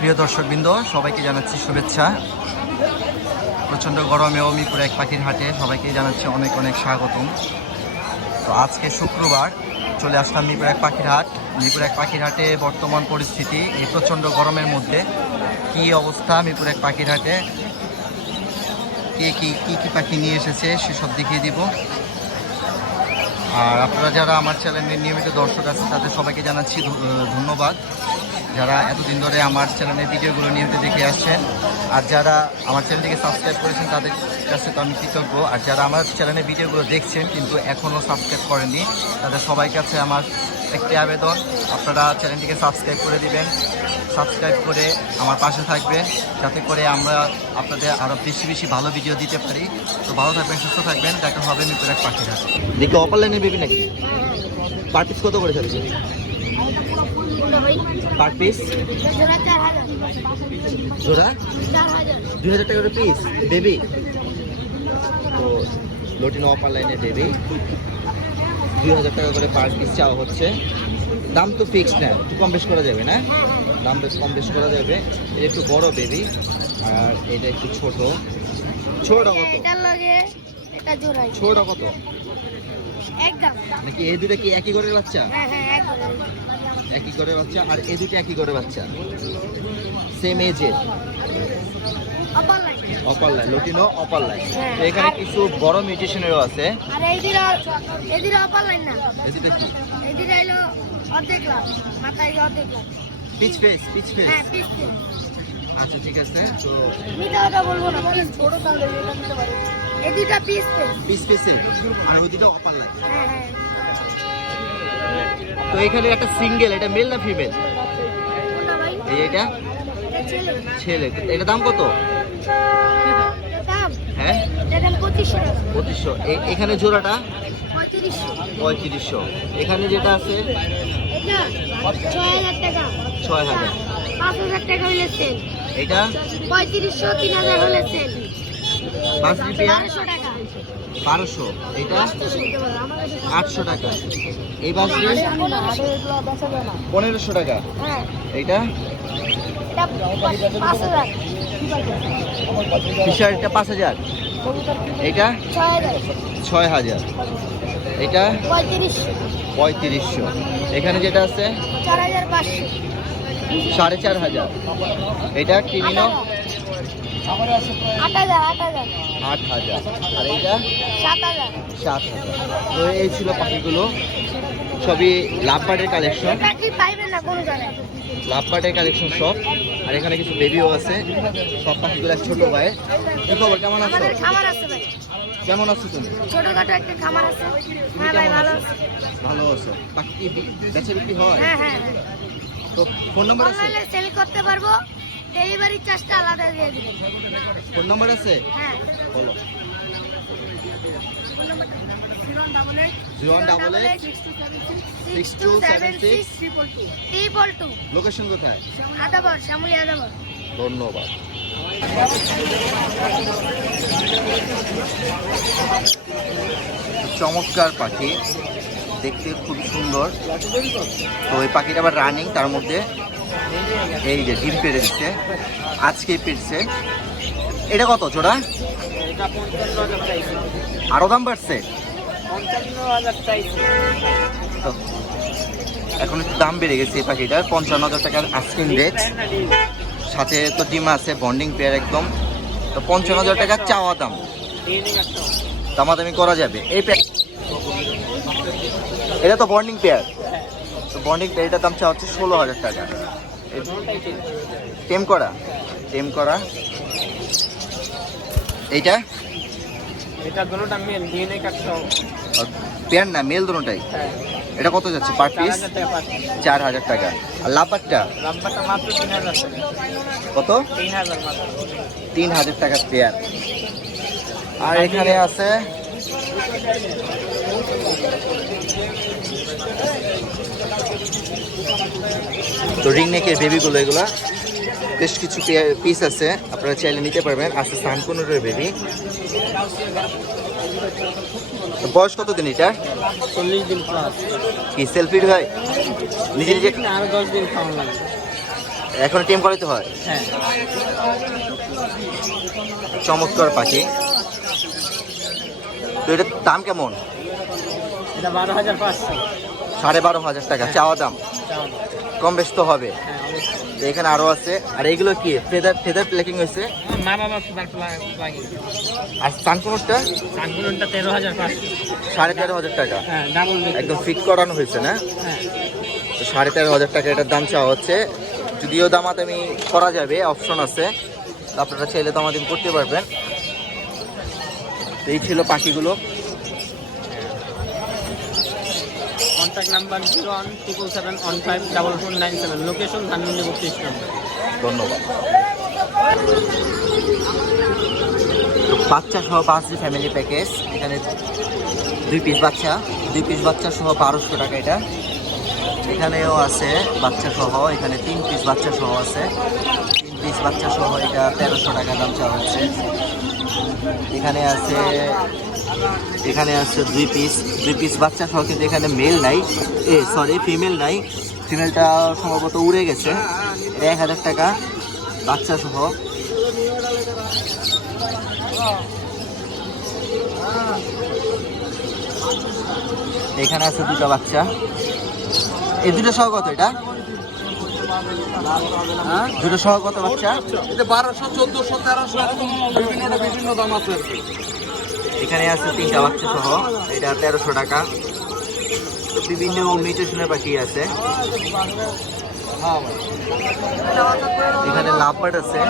প্রিয় দর্শকবৃন্দ, সবাইকে জানাচ্ছি শুভেচ্ছা। প্রচণ্ড গরমেও মিরপুর এক পাখির হাটে সবাইকে জানাচ্ছি অনেক অনেক স্বাগতম। তো আজকে শুক্রবার চলে আসলাম মিরপুর এক পাখির হাট। মিরপুর এক পাখির হাটে বর্তমান পরিস্থিতি, এই প্রচণ্ড গরমের মধ্যে কি অবস্থা মিরপুর এক পাখির হাটে, কে কি পাখি নিয়ে এসেছে সেসব দেখিয়ে দিব। আর আপনারা যারা আমার চ্যানেলের নিয়মিত দর্শক আছে তাদের সবাইকে জানাচ্ছি ধন্যবাদ, যারা এতদিন ধরে আমার চ্যানেলের ভিডিওগুলো নিয়মিত দেখে আসছেন। আর যারা আমার চ্যানেলটিকে সাবস্ক্রাইব করেছেন তাদের কাছে তো আমি কৃতজ্ঞ। আর যারা আমার চ্যানেলের ভিডিওগুলো দেখছেন কিন্তু এখনও সাবস্ক্রাইব করেননি, তাদের সবাই কাছে আমার একটি আবেদন, আপনারা চ্যানেলটিকে সাবস্ক্রাইব করে দিবেন। সাবস্ক্রাইব করে আমার পাশে থাকবেন, যাতে করে আমরা আপনাদের আরও বেশি বেশি ভালো ভিডিও দিতে পারি। তো ভালো থাকবেন, সুস্থ থাকবেন, দেখা হবে মিরপুর এক পাখির হাটে। দেখি অপার লাইনের বেবি নাকি? পার পিস কত করে যাচ্ছে? পার পিস জোড়া 2000 টাকা করে পিস বেবি। তো লটিনো অপার লাইনের বেবি 2000 টাকা করে পার পিস চাওয়া হচ্ছে। দাম তো ফিক্সড না, একটু কম বেশ করা যাবে না? দাম বেশ কম বেশ করা যাবে। এটা একটু বড় বেবি আর এটা একটু ছোট। ছোটটা কত? ছোটটা কত নাকি? এই দুটো কি একই করে বাচ্চা? একই করে বাচ্চা। আর এই দুটো একই করে বাচ্চা, সেম এজের অপার লাইন, লটিনো অপার লাইন। তো এখানে কিছু বড় মিউটেশনেরও আছে। আর এদিকে অপার লাইন না, এদিকে কি? এদিকে হলো অর্ধেক লাভ, মাথায় অর্ধেক লাভ। Peach face, peach face. হ্যাঁ, পিস ফেস। আচ্ছা ঠিক আছে। তো মিথ্যা কথা বলবো না, পিস ছোট তাহলে এটা নিতে পারো। এই দুটো পিস ফেস। পিচ ফেসে আর ওই দুটো অপার লাইন। হ্যাঁ হ্যাঁ। তো এখানে একটা সিঙ্গেল, এটা মেল না ফিমেল? কোনটা ভাই? এই এটা এটা ছেলে। ছেলে। এটা দাম কত? দাম হ্যাঁ, দেখেন 2500 টাকা। 2500। এখানে জোড়াটা 3500। 3500। এখানে যেটা আছে এটা 6000 টাকা। 6000। 5000 টাকা হইলে সেল। এটা 3500, 3000 হলে সেল। বাসরি পেয়ার 1200 টাকা। 1200। এটা 800 টাকা। এই বাসরি 1500 টাকা। হ্যাঁ, এইটা এটা 5000। ফিশারটা 5000। এইটা 6000। 6000। এটা 3500। 3500। এখানে যেটা আছে 4500। 4500। এটা ক্রিমিনো 8000। 8000। আর এইটা 7000। 7000। তো এই ছিল পাখিগুলো, সবই লাভবার্ডের কালেকশন। এটা কি পাইবেন না কোনো জায়গায়। লাভবার্ডের কালেকশন সব। আর এখানে কিছু বেবিও আছে। সব পাখিগুলো ছোট ভাই। কি খবর, কেমন আছো? আমাদের খামার আছে ভাই, কেমন আছো তুমি? ছোটখাটো একটা খামার আছে। তুমি হ্যাঁ ভাই, কেমন ভালো আছো? আছে। ভালো আছো। পাখি কি বেচা বিক্রি হয়? হ্যাঁ হ্যাঁ। তো ফোন নাম্বার আছে? অনলাইনে সেল করতে পারবো, ডেলিভারি চার্জটা আলাদা দিয়ে দিবেন। ফোন নাম্বার আছে? হ্যাঁ, বলো। 0188 6276 222। লোকেশন কোথায়? আদাবর, শ্যামলী আদাবর। ধন্যবাদ। চমৎকার পাখি, দেখতে খুব সুন্দর। তো এই পাখিটা আবার রানিং, তার মধ্যে এই যে ডিম পেড়ে দিচ্ছে, আজকে পেড়ছে। এটা কত জোড়া? আরো দাম বাড়ছে তো, এখন একটু দাম বেড়ে গেছে এই পাখিটার। 55,000 টাকার আস্কিং রেট। সাথে তো ডিম আছে, বন্ডিং পেয়ার একদম। তো 55,000 টাকা চাওয়া দাম, দামাদামি করা যাবে। এই এটা তো বন্ডিং পেয়ার। তো বন্ডিং পেয়ার এটার দাম চাওয়া হচ্ছে 16,000 টাকা। টেম করা। এইটা দুটোটা মেল, ডিএনএ কাটতে হবে। পেয়ার না, মেল দুটোটাই। এটা কত যাচ্ছে পার পিস? 4000 টাকা। আর লাভবারটা লাম্বারটা মাত্র 3000 টাকা। কত? 3000 মাত্র। 3000 টাকা পেয়ার। আর এখানে আছে তো রিং নেকের বেবিগুলো, এগুলা বেশ কিছু পিস আছে, আপনারা চাইলে নিতে পারবেন। আছে সানকুনুরের বেবি। বয়স কত দিন এটা? 40 দিন প্লাস। কি সেলফিড হয়? নিজে নিজে আরো 10 দিন খাওয়ানো লাগবে। এখন টিম করাইতে হয়। হ্যাঁ, চমৎকার পাখি। তো এটার দাম কেমন? এটা 12,500। 12,500 টাকা চাওয়া দাম, কম বেশ তো হবে। হ্যাঁ, অবশ্যই। তো এখানে আরো আছে। আর এগুলো কি ফেদার ফেদার প্লেকিং হয়েছে? মা বাবা সুপার প্লাগিং। আর সানকুনোরটা সানকুনটা 13,500। 13,500 টাকা, হ্যাঁ, ডাবল একদম ফিট করানো হয়েছে না? হ্যাঁ, তো 13,500 টাকা এটার দাম চাওয়া হচ্ছে। যদিও দামাদামি করা যাবে, অপশন আছে, তো আপনারা চাইলে দামাদামি করতে পারবেন। তো এই ছিল পাখিগুলো। কন্ট্যাক্ট নাম্বার 0177715497, লোকেশন ধানমন্ডি 32 নম্বর। ধন্যবাদ। বাচ্চা সহ 5 ফ্যামিলি প্যাকেজ, এখানে 2 পিস বাচ্চা সহ 1200 টাকা এটা। এখানেও আছে বাচ্চা সহ, এখানে 3 পিস বাচ্চা সহ আছে। 3 পিস বাচ্চা সহ এটা 1300 টাকা দাম চাওয়া হচ্ছে। এখানে আছে 2 পিস বাচ্চা সহ, কিন্তু এখানে মেল নাই, ফিমেল নাই। ফিমেলটা সম্ভবত উড়ে গেছে। এটা 1000 টাকা বাচ্চা সহ। এখানে আছে 2টা বাচ্চা। এই 2টা সহ কত? এটা 2টা সহ কত বাচ্চা? এটা 1200, 1400, 1300 এরকম বিভিন্ন দাম আছে আর কি। এখানে আছে 3টা বাচ্চা সহ, এটা 1300 টাকা। তো বিভিন্ন মিউটেশনের পাখি আছে। এখানে লাভবার্ড আছে,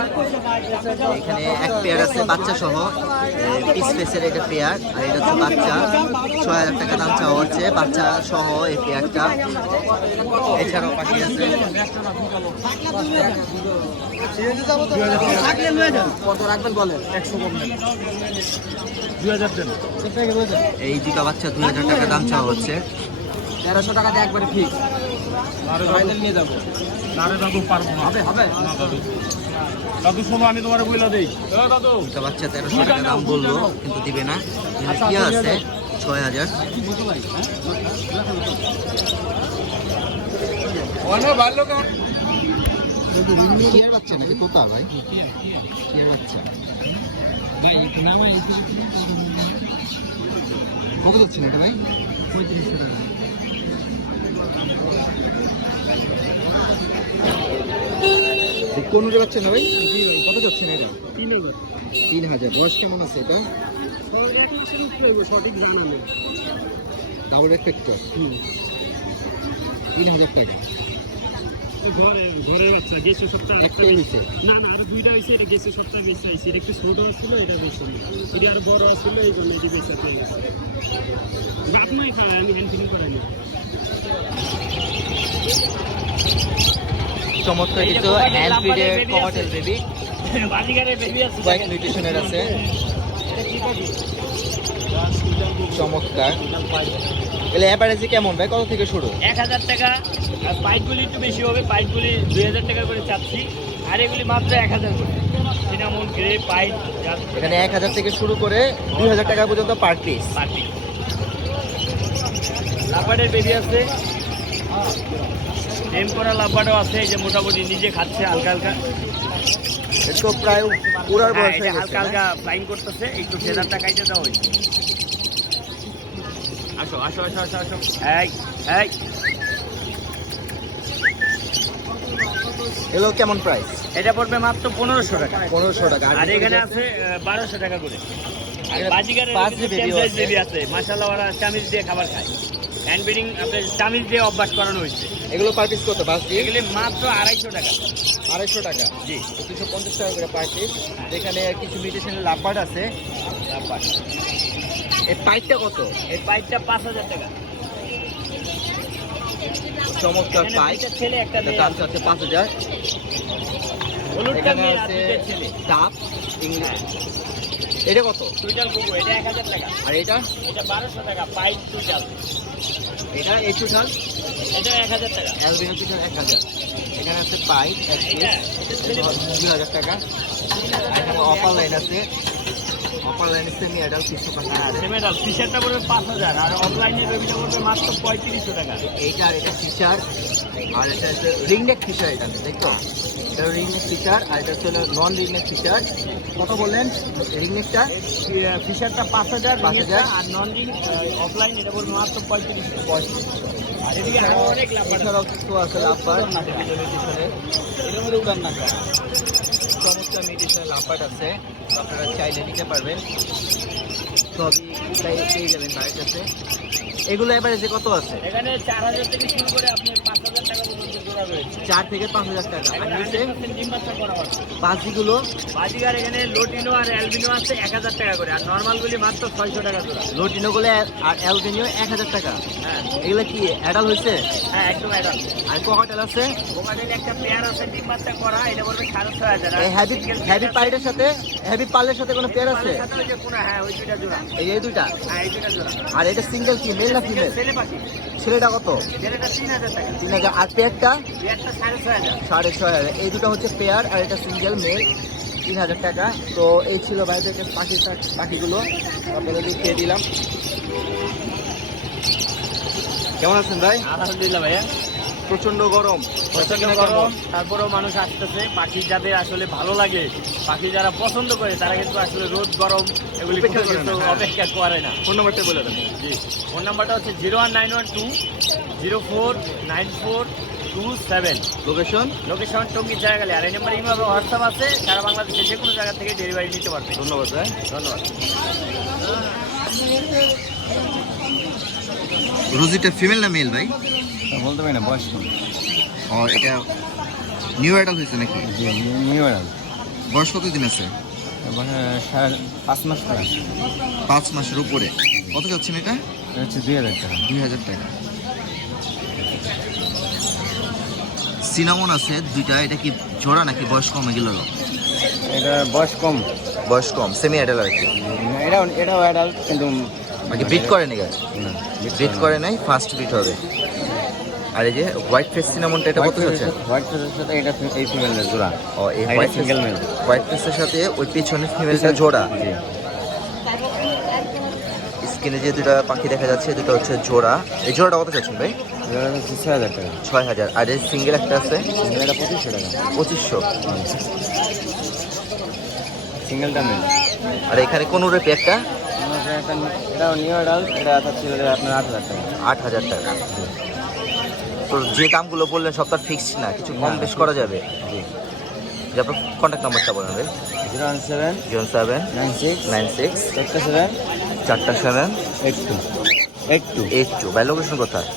এখানে এক পেয়ার আছে বাচ্চা সহ, পিস ফেসের এটা পেয়ার, আর এটা হচ্ছে বাচ্চা। 6000 টাকা দাম চাওয়া হচ্ছে বাচ্চা সহ এই পেয়ারটা। এছাড়াও পাখি আছে। কত রাখবেন বলেন? 100 কম নেন, 2000 দেন। এই 2টা বাচ্চা 2000 টাকা দাম চাওয়া হচ্ছে। 1300 টাকা দিয়ে একবারে ফিক্স। ফাইনাল নিয়ে যাবো। আরে দাদু পারবো না। হবে না দাদু, দাদু শোনো, আমি তোমার বইলা দেই। দাদু 2টা বাচ্চা 1300 টাকা দাম বললো, কিন্তু দিবে না। এখানে কি আছে 6000। অনেক ভালো কাজ। কিয়ার বাচ্চা নাকি তোতা ভাই? কিয়ার বাচ্চা কত যাচ্ছে এটা ভাই? 3500 টাকা। কোন বাচ্চা না ভাই? কত যাচ্ছে না এটা? 3000। বয়স কেমন আছে এটা? সঠিক জানা নেই। Double effector. 3000 টাকা। ঘরের বাচ্চা গেছে সপ্তাহে একটাই হয়েছে। না না, আর 2টা হয়েছে। এটা গেছে সপ্তাহে বেশি আইছে। এটা একটু ছোট আসছিল, এটা বেশি না। এটা আর বড় আসছিল, এই জন্য এটি বেশি পেয়ে গেছে। বাপ মাই খায়, আমি হ্যান্ড করাই না। চমৎকার কিছু হ্যান্ড ফিডের কমাটেল বেবি, বাজিগারের বেবি আছে। কয়েক নিউট্রিশনের আছে। চমৎকার। এলে অ্যাভারেজে কেমন ভাই, কত থেকে শুরু? 1000 টাকা। আর পাইপগুলি একটু বেশি হবে, পাইপগুলি 2000 টাকা করে চাচ্ছি, আর এগুলি মাত্র 1000 করে। সিনামন গ্রে পাইপ এখানে 1000 থেকে শুরু করে 2000 টাকা পর্যন্ত পার পিস। পার্টি। লাভবার্ডের বেবি আছে, টেম করা লাভবার্ডও আছে, এই যে মোটামুটি নিজে খাচ্ছে হালকা হালকা। এটা তো প্রায় পুরার বয়স হয়ে হালকা গেছে না? হালকা ফ্লাইং করতেছে, একটু ফেদার টাকাইতে দাও। আসো আসো আসো আসো আসো। এই এই এগুলো কেমন প্রাইস? এটা পড়বে মাত্র 1500 টাকা। 1500 টাকা। আর এখানে আছে 1200 টাকা করে। আর এখানে বাজিগারের পাঁচ বেবিও আছে। বেবি আছে, মাশাআল্লাহ, ওরা চামিচ দিয়ে খাবার খায়। হ্যান্ড ব্রিডিং আপনার চামিচ দিয়ে অভ্যাস করানো হয়েছে। এগুলো পার পিস কত? বাস দিয়ে এগুলি মাত্র 250 টাকা। 250 টাকা। জি, 250 টাকা করে পার পিস। এখানে কিছু মিউটেশনের লাভবার্ড আছে। লাভবার্ড। এই পাইপটা কত? এই পাইপটা 5000 টাকা। চমৎকার এখানে পাইপ, দুইটা ছেলে একটা এটা মেয়ে দাম আছে। হচ্ছে 5000। হলুদটা এখানে মেয়ে আর আছে দুইটা ছেলে। ডাব ইংলিশ। এটা কত? টুইটাল কুকুর, এটা 1000 টাকা। আর এটা? এটা 1200 টাকা। পাইপ টুইটাল, এটা এই টোটাল এটা 1000 টাকা। Albino total 1000। এখানে আছে পাইপ এক পিস 2000 টাকা। এখানে অপার লাইন আছে, অপার লাইন সেমি অ্যাডাল্ট 300 টাকা। আর সেমেডাল ফিশারটা পড়বে 5000, আর অনলাইনে বেবিটা পড়বে মাত্র 3500 টাকা। এইটা আর এটা ফিচার, আর এটা হচ্ছে রিংনেক ফিচার, এটা দেখো এটা রিংনেক ফিচার, আর এটা হচ্ছে নন রিংনেক ফিচার। কত বললেন রিংনেকটা? ফিশারটা 5,000, 5,000 আর নন রিং অফলাইন এটা বলবো মাত্র 35। আর এদিকে আরো অনেক লাভ এছাড়াও কিছু আছে লাভবার এটার মধ্যে উঠান না চমৎকার মিউটেশনের লাভবার্ড আছে, তো আপনারা চাইলে নিতে পারবেন, সবই পেয়ে যাবেন তার কাছে। এগুলো এবারে যে কত আছে? এখানে 4,000 থেকে শুরু করে আপনি 5,000 টাকা পর্যন্ত জোড়া রয়েছে। 4 থেকে 5,000 টাকা। আর এখানে নিচে 100% ডিম বাচ্চা করা আছে। বাজিগুলো বাজিগার এখানে লোটিনো আর অ্যালবিনো আছে 1,000 টাকা করে, আর নর্মালগুলি মাত্র 600 টাকা জোড়া। লোটিনোগুলো আর অ্যালবিনিও 1,000 টাকা। হ্যাঁ এগুলো কি অ্যাডাল হয়েছে? হ্যাঁ একদম অ্যাডাল। আর ককাটেল আছে? ওখানে একটা পেয়ার আছে ডিম বাচ্চা করা, এটা বলবে 6,500। এই হ্যাভি পাইটের সাথে, হ্যাভি পার্লের সাথে কোনো পেয়ার আছে? হ্যাঁ ওই দুইটা জোড়া। এই দুইটা। হ্যাঁ এই দুইটা জোড়া। আর এটা সিঙ্গেল কি, মেল না ফিমেল? ছেলে পাখি, ছেলেটা কত? ছেলেটা 3,000 টাকা, 3,000। আর পেয়ারটা পেয়ারটা 6,500। 6,500। এই দুটো হচ্ছে পেয়ার, আর এটা সিঙ্গেল মেল 3,000 টাকা। তো এই ছিল বাইরের পাখিগুলো আপনাদের খেয়ে দিলাম। কেমন আছেন ভাই? আলহামদুলিল্লাহ ভাইয়া, প্রচন্ড গরম, প্রচন্ড গরম, তারপরেও মানুষ আসতেছে। পাখি যাদের আসলে ভালো লাগে, পাখি যারা পছন্দ করে, তারা কিন্তু আসলে রোদ গরম এগুলি অপেক্ষা করে না, হ্যাঁ। অপেক্ষা করে না। ফোন নাম্বারটা বলে দেন। জি, ফোন নাম্বারটা হচ্ছে 01912049427। লোকেশন? লোকেশন টঙ্গী জায়গালে। আর এই নাম্বার ইমো এবং হোয়াটসঅ্যাপ আছে, সারা বাংলাদেশে যে কোনো জায়গা থেকে ডেলিভারি নিতে পারবে। ধন্যবাদ ভাই। ধন্যবাদ। রোজিটা ফিমেল না মেল ভাই? বলতে পারি না বয়স ও, এটা নিউ অ্যাডাল্ট হয়েছে নাকি? নিউ অ্যাডাল বয়স কতদিন আছে? 5 মাস করা 5 মাসের উপরে। কত যাচ্ছেন এটা? হচ্ছে 2,000 টাকা। 2,000 টাকা। সিনামন আছে দুইটা, এটা কি জোড়া নাকি বয়স কম এগুলো? এটা বয়স কম, বয়স কম, সেমি অ্যাডাল্ট আর কি। এটাও অ্যাডাল্ট কিন্তু নাকি বিট করে নাকি? না, বিট করে নাই, ফার্স্ট বিট হবে। আর এই যে হোয়াইট ফেস সিনামনটা, এটা কত যাচ্ছে? হোয়াইট ফেসের সাথে এটা এই ফিমেলের জোড়া। ও, এই এটা হোয়াইট single male। হোয়াইট ফেসের সাথে ওই পিছনের ফিমেলটা জোড়া। জি। স্ক্রিনে যে দুটো পাখি দেখা যাচ্ছে, দুটো হচ্ছে জোড়া। এই জোড়াটা কত যাচ্ছেন ভাই? এটা হচ্ছে 6,000 টাকা। 6,000। আর এই সিঙ্গেল একটা আছে, এটা 2,500 টাকা। 2,500। সিঙ্গেলটা মেল। আর এখানে কোন রূপে একটা এটাও নিউ অ্যাডাল্ট, এটা থাকছে আপনার 8,000 টাকা। 8,000 টাকা। তো যে দামগুলো বললেন সব তার ফিক্সড না, কিছু কম বেশ করা যাবে? জি। যে আপনার কন্ট্যাক্ট নাম্বারটা বলেন ভাই। 017 07 96 96 47 47 82 82 82। ভাই লোকেশন কোথায়?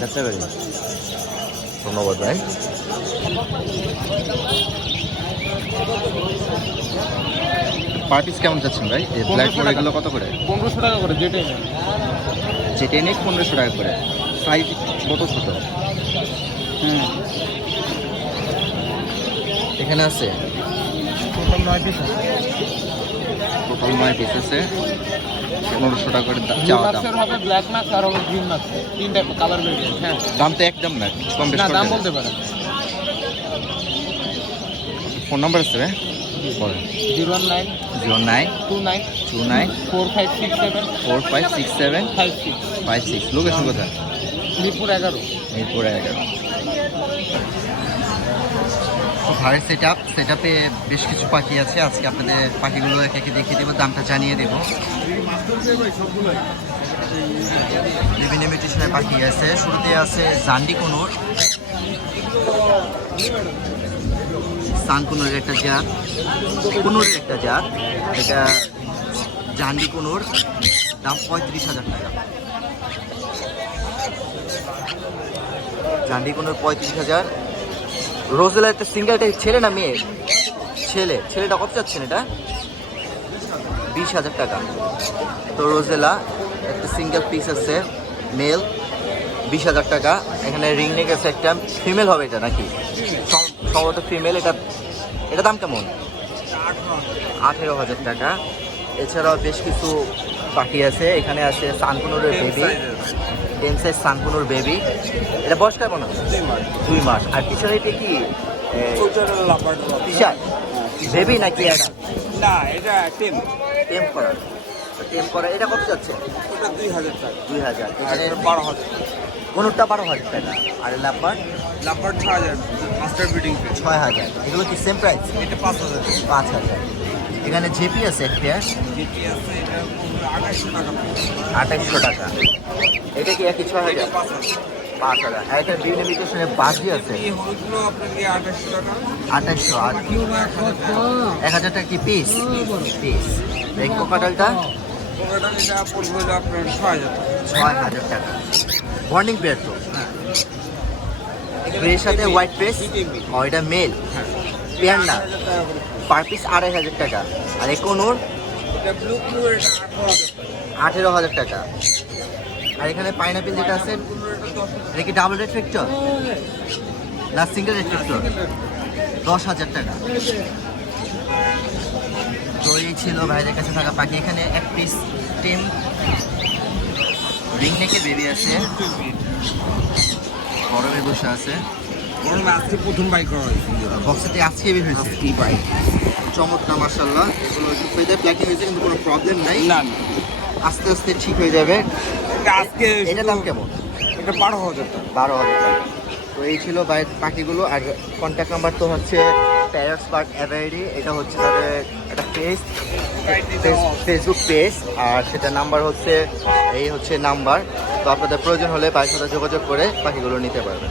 যাত্রাবাড়ি। ধন্যবাদ ভাই। পার পিস কেমন যাচ্ছেন ভাই? এই ব্ল্যাক মোর এগুলো কত করে? 1500 টাকা করে যেটাই নেন। যেটা এনে 1500 টাকা করে। সাইজ কত ছোট? এখানে আছে টোটাল 9 পিস আছে। টোটাল 9 পিস আছে, 1500 টাকা করে চাওয়া দাম। মাছের হবে ব্ল্যাক মাছ আর হবে গ্রিন মাছ, তিনটা কালার ভেরিয়েন্ট। হ্যাঁ, দাম তো একদম না, কিছু কম বেশ না করা দাম যাবে? বলতে পারেন। ফোন নাম্বার আছে ভাই? বলেন। 019 09 29 29 4567 4567 56 56। লোকেশন কোথায়? মিরপুর 11। মিরপুর 11। ঘরের সেট আপে বেশ কিছু পাখি আছে। আজকে আপনাদের পাখিগুলো একে একে দেখিয়ে দেবো, দামটা জানিয়ে দেবো। বিভিন্ন মিউটেশনের পাখি আছে। শুরুতে আছে জান্ডি কোনোর, সান কোনোর একটা জাত, কোনোরের একটা জাত। এটা জান্ডি কোনোর, দাম 35,000 টাকা। জান্ডি কোনোর 35,000। রোজেলা একটা সিঙ্গেলটা ছেলে না মেয়ে? ছেলেটা কত চাচ্ছেন এটা? 20,000 টাকা। তো রোজেলা একটা সিঙ্গেল পিস আছে, মেল, 20,000 টাকা। এখানে রিং নেক আছে একটা, ফিমেল হবে এটা নাকি? সম্ভবত ফিমেল। এটা দাম কেমন? 18,000 টাকা। এছাড়াও বেশ কিছু পাখি আছে। এখানে আছে সানকুনুরের বেবি, 10 সাইজ সানকুনুর বেবি। এটা বয়স কেমন আছে? 2 মাস। আর পিছনে এটা কি ফিশার বেবি নাকি? এটা না, এটা টেম টেম করা। আচ্ছা টেম করা, এটা কত যাচ্ছে? ওটা 2000 টাকা 2000। আর এখানে এটা 12,000 কোনোটা 12,000 টাকা, আর লাভবার লাম্বার 6000 মাস্টার ব্রিডিং 6,000। এগুলো কি সেম প্রাইস? এটা 5000 5,000। এখানে জেপি আছে এক পেয়ার যেটি আছে এটা 2800 টাকা 2800 টাকা। এটা কি একই 6,000? 5,000। আর এখানে বিভিন্ন মিউটেশনের বাজি আছে এই হলগুলো আপনাকে 2800 টাকা 2800। আর 1,000 টাকা কি পিস? পিস। এই কোকাটালটা ওটা এটা পড়বে হলো আপনার 6000 টাকা 6,000 টাকা। মর্নিং পেয়ার তো এর সাথে হোয়াইট পেস, ও এটা মেল পেয়ার না, 8000 টাকা করে পার পিস 2,500 টাকা। আর এই কোনোর এটা ব্লু ব্লু এটা 18,000 টাকা 18,000 টাকা। আর এখানে পাইনাপেল যেটা আছে এটা 10,000 এটা কি ডাবল রেড ফ্যাক্টর না সিঙ্গেল রেড ফ্যাক্টর? 10,000 টাকা। তো এই ছিল ভাইদের কাছে থাকা পাখি। এখানে এক পিস টিম রিং নেকের বেবি আছে, গরমে বসে আছে। বরং আজকে প্রথম বাই করা হয়েছে বক্সেতে আজকে বের হয়েছে। কি বাই চমৎকার মাশাআল্লাহ। এগুলো একটু ফেদে প্ল্যাকিং হয়েছে কিন্তু কোনো প্রবলেম নাই, না আস্তে আস্তে ঠিক হয়ে যাবে। এটা আজকে এটার দাম কেমন? এটা 12,000 টাকা 12,000 টাকা। তো এই ছিল বাইরের পাখিগুলো। আর কন্ট্যাক্ট নাম্বার তো হচ্ছে প্যারটস বার্ড অ্যাভারি, এটা হচ্ছে তাদের একটা ফেসবুক পেজ, আর সেটা নাম্বার হচ্ছে এই হচ্ছে নাম্বার। তো আপনাদের প্রয়োজন হলে বাইরের সাথে যোগাযোগ করে পাখিগুলো নিতে পারবেন।